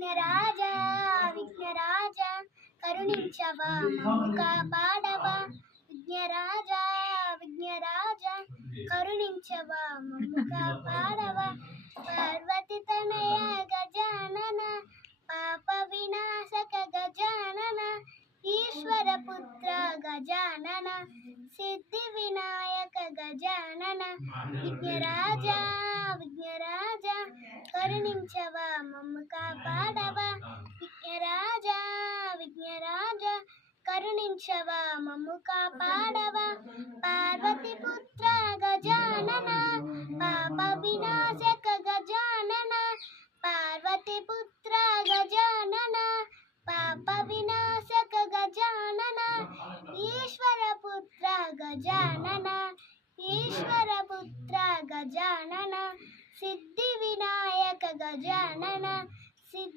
విఘ్నరాజా విఘ్నరాజా కరుణించవా మమ్ము కాపాడవా విఘ్నరాజా విఘ్నరాజా కరుణించవా మమ్ము కాపాడవా పార్వతి తనయ గజానన పాప వినాశక గజానన ఈశ్వర పుత్ర గజానన సిద్ధి వినాయక గజానన విఘ్నరాజా విఘ్నరాజా కరుణించవా మమ్ము కాపాడవా విఘ్నరాజా విఘ్నరాజా కరుణించవా మమ్ము కాపాడవా పార్వతి పుత్ర గజానన పాప వినాశక గజానన పార్వతి పుత్ర గజానన పాప వినాశక గజానన ఈశ్వర పుత్ర గజానన ఈశ్వర